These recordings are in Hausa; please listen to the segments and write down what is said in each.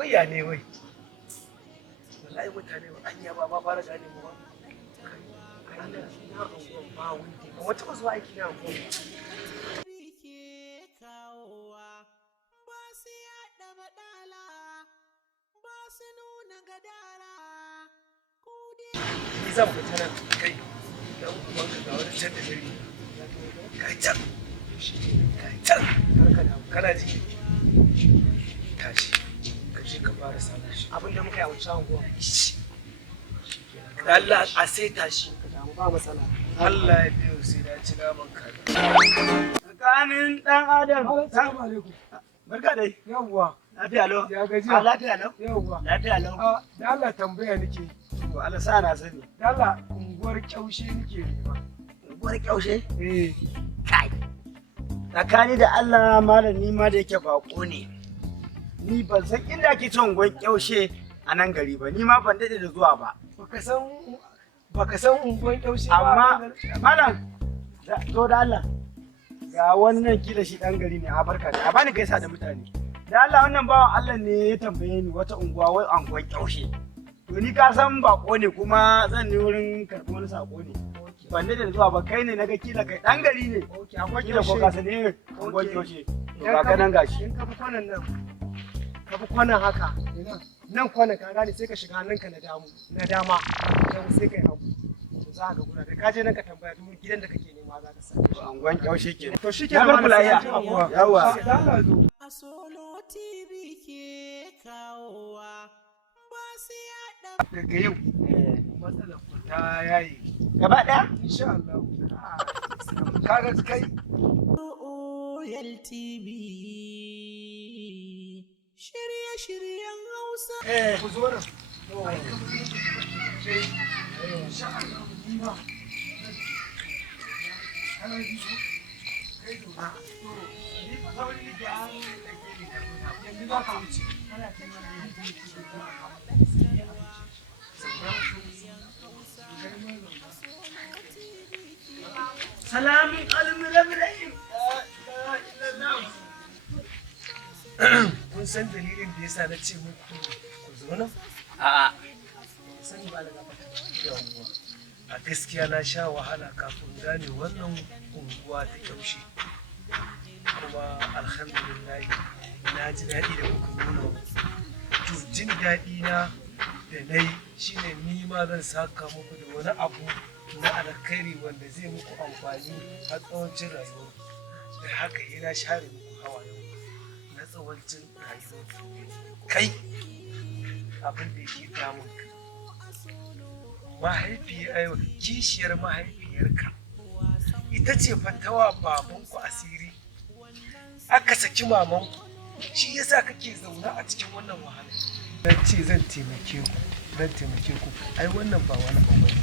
wai ya ne wai wallahi mutane ba anya ba ma fara gane mu ba Allah shi na angon ba wanda ba wata ba zuwa aiki na angon ba su yaɗa badala ba su nuna gadara ni zan fita nan kai dan uban ka ga wani can da dare kai can kana ji tashi ka je ka fara samun shi abinda muka yi a wancan anguwa Allah a sai tashi ba matsala Allah ya biyo sai na ci naman kaza tsakanin dan adam assalamu alaikum barka dai yawwa lafiya lau ya gaji lafiya lau yawwa lafiya lau da Allah tambaya nake to Allah sa na sani da Allah unguwar kyaushe nake nema unguwar kyaushe kai tsakani da Allah malami ma da yake bako ne ni ban san inda ake cin unguwar kyaushe a nan gari ba ni ma ban dade da zuwa ba baka san unguwar kyaushe ba amma malam to da Allah ga wannan kila shi dan gari ne a barka da a bani gaisa da mutane da Allah wannan bawan Allah ne ya tambaye ni wata unguwa wai unguwar kyaushe to ni ka san bako ne kuma zan ni wurin karɓi wani sako ne ban da zuwa ba kai ne naga kila kai dan gari ne kila ko ka sani unguwar kyaushe to ga kanan gashi in ka bi kwanan nan ka bi kwanan haka nan kwanan ka gane sai ka shiga hannunka na dama sai kai hagu to za ka ga guda da ka je nan ka tambaya duk gidan da kake nema za ka sani unguwar kyaushe ke to shi ke na barku lafiya yawa a solo tv ke kawowa ba su yaɗa daga yau matsalar ku ta yayi gaba ɗaya insha Allah kaga kai Royal TV shirye-shiryen Hausa ku zo nan insha Allah ni ma kana ji kai to ba ni fa sauri ne ga yanzu za ka wuce kana salamin almulabirai kun san dalilin da yasa na ce muku ku zo nan? A'a. Sani ba da yawwa. A gaskiya na sha wahala kafin gane wannan unguwa ta kyaushe. Kuma alhamdulillah na ji daɗi da kuka nuna. To jin daɗi na da na yi shine ni ma zan saka muku da wani abu na alkhairi wanda zai muku amfani a tsawancin rayuwar. Da haka yana share muku hawaye na tsawancin rayuwar. Kai abin da yake damun ka. Mahaifiyar kishiyar mahaifiyarka ita ce fatawa babanku asiri. Aka saki mamanku shi yasa kake zaune a cikin wannan wahala. Dan ce zan taimake ku. Ai wannan ba wani abu bane.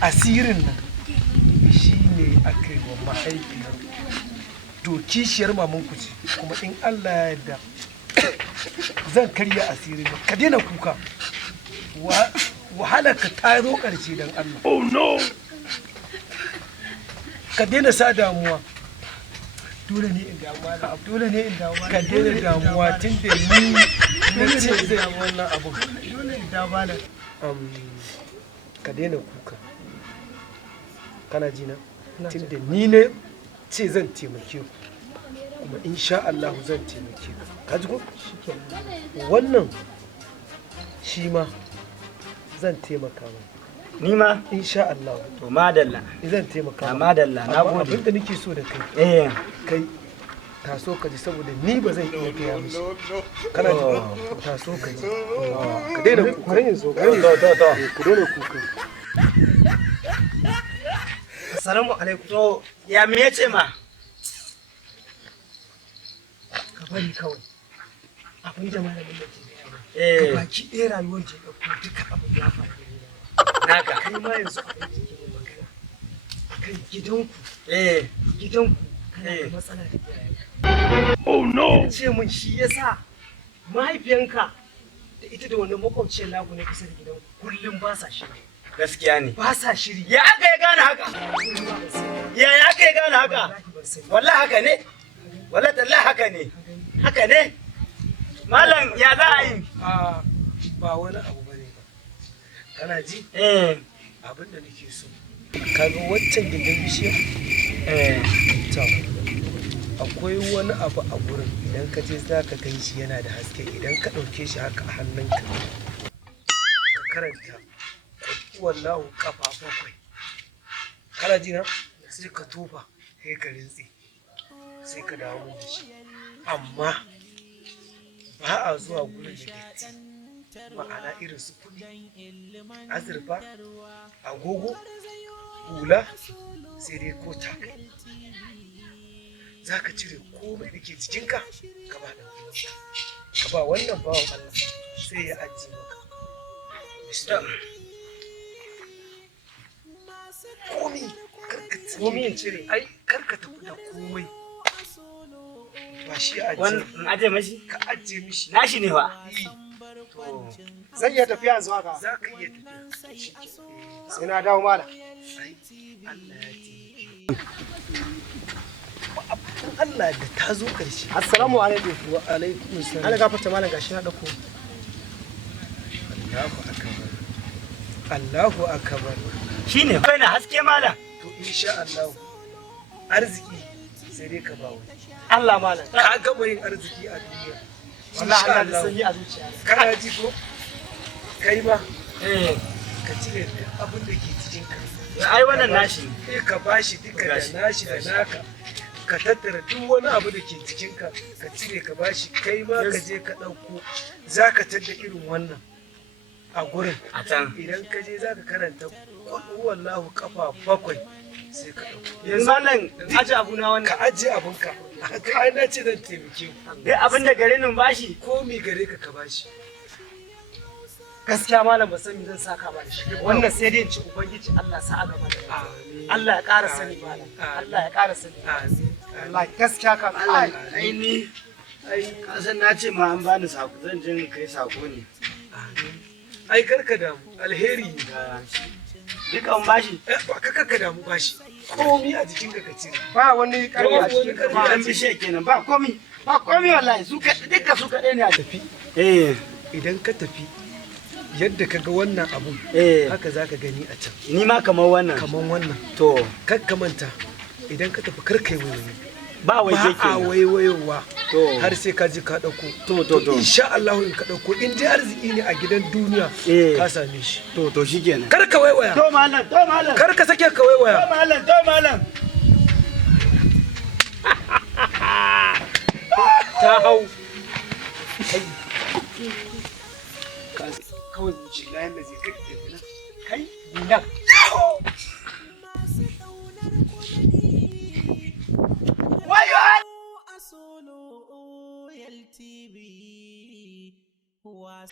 Asirin nan shi ne aka yi wa mahaifiyar to kishiyar mamanku ce kuma in Allah ya yarda zan karya asirin nan ka daina kuka wahalar ka ta zo ƙarshe don Allah. Oh no! Ka daina sa damuwa. Dole ne in damuwa da abu. Dole ne in damuwa. Ka daina damuwa tun da ni na ce zai yi wannan abu. Dole in damuwa da. Ka daina kuka. Kana ji na? Tun da ni ne ce zan taimake ku. Kuma insha Allah zan taimake ku. Ka ji ko? Wannan shi ma zan taimaka mai. Ni ma? Insha Allah. To madalla. Zan taimaka mai. Madalla, na gode. Abin da nake so da kai. Kai taso ka ji saboda ni ba zan iya gaya mishi. Kana ji? Taso ka ji. Ka daina kuka yanzu. Ku daina kuka. Assalamu alaikum. To ya me yace ma? Ka bari kawai. Abin da malamin da ke ka baki ɗaya rayuwar ce ɗauko duka abin ya faru naka kai ma yanzu abin da ke magana akan gidanku kana da matsala da iyayenka. Oh no! Ce mun shi yasa mahaifiyanka da ita da wannan makwabciyar naku na kusa da gidanku kullum ba sa shiri. Gaskiya ne. Ba sa shiri. Ya aka ya gane haka? Ya aka ya gane haka? Wallahi haka ne? Wallahi tallahi haka ne? Haka ne? Malam ya za a yi? Ba wani abu bane ba. Kana ji? Abin da nake so. Ka ga waccan gindin bishiyar? Akwai wani abu a gurin idan ka je za ka gan shi yana da haske idan ka ɗauke shi haka a hannunka ka karanta wallahu kafa 7 kana ji na sai ka tofa sai ka rintse sai ka dawo da shi amma ba a zuwa gurin da datti ma'ana irin su kuɗi azurfa agogo hula sai dai ko takalmi za ka cire komai da ke jikinka ka ba da ka ba wannan bawan Allah sai ya ajiye maka komai in cire ai karka tafi da komai ba shi ajiye mashi ka ajiye mishi nashi ne ba to zan iya tafiya zuwa ka za ka iya tafiya sai na dawo mala Allah ya Allah da ta zo ƙarshe. Assalamu alaikum. Wa alaikum salam. Ana gafarta malam gashi na dauko. Allahu akbar. Allahu akbar. Shine bai na haske malam. To insha Allah arziki sai dai ka bawo. Allah malam. Ka gama yin arziki a duniya. Wallahi Allah da sanyi a zuciya. Kana ji ko? Kai ma. Ka cire duk abin da ke cikin ka. Ai wannan nashi. Ka bashi duka da nashi da naka. Ka tattara duk wani abu da ke cikinka ka cire ka bashi kai ma ka je ka ɗauko za ka tadda irin wannan a gurin a can idan ka je za ka karanta wallahu kafa 7 sai ka ɗauko yanzu nan aje abu na wannan ka aje abinka ai na ce zan taimake ku dai abin da gare nun bashi ko mi gare ka bashi gaskiya malam ba san me zan saka ba da shi wannan sai dai in ci ubangiji Allah sa a gaba da Allah ya ƙara sani malam Allah ya ƙara sani Allah gaskiya ka Allah ai ni ka san na ce ma an bani sako zan je kai sako ne ai karka damu alheri ne duka an bashi ba ka damu bashi komi a jikin ka cire ba wani ƙarfi a cikin ka ba an bishe kenan ba komi wallahi su duka su kaɗai ne a tafi idan ka tafi yadda ka ga wannan abun haka za ka gani a can ni ma kamar wannan to kakka manta idan ka tafi karkai waiwaye ba waje ke ba a waiwayowa har sai ka ji ka dauko to insha Allah in ka dauko in dai arziki ne a gidan duniya ka same shi to shikenan kar ka waiwaya to malam kar ka sake ka waiwaya to malam ta hau kawai zuci la yanda zai kai tafi kai nan Solo OLTV was